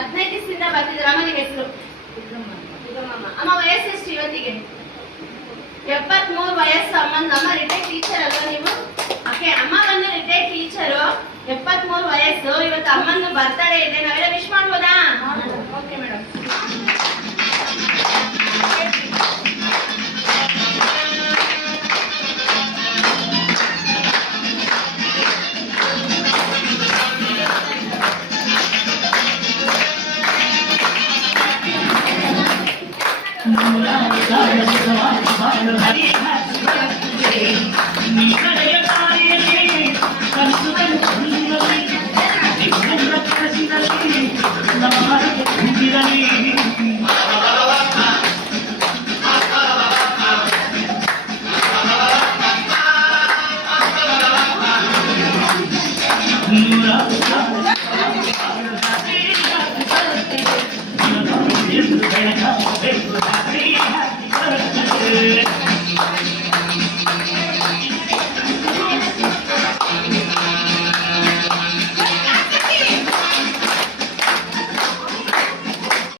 15 ದಿವಸದಿಂದ ಬರ್ತಿದ್ರು. ಅಮ್ಮನ ಹೆಸರು ಅಮ್ಮ. ವಯಸ್ಸು ಎಷ್ಟು ಇವತ್ತಿಗೆ? 73 ವಯಸ್ಸು ಅಮ್ಮನ. ಅಮ್ಮ ರಿಟೈರ್ಡ್ ಟೀಚರ್ ಅಲ್ವಾ ನೀವು? ಓಕೆ, ಅಮ್ಮ ಬಂದು ರಿಟೈರ್ಡ್ ಟೀಚರು, 73 ವಯಸ್ಸು. ಇವತ್ತು ಅಮ್ಮನ ಬರ್ತಡೇ ಇದೆ, ನಾವೆಲ್ಲ ವಿಶ್ ಮಾಡ್ಬೋದಾ? Okay madam.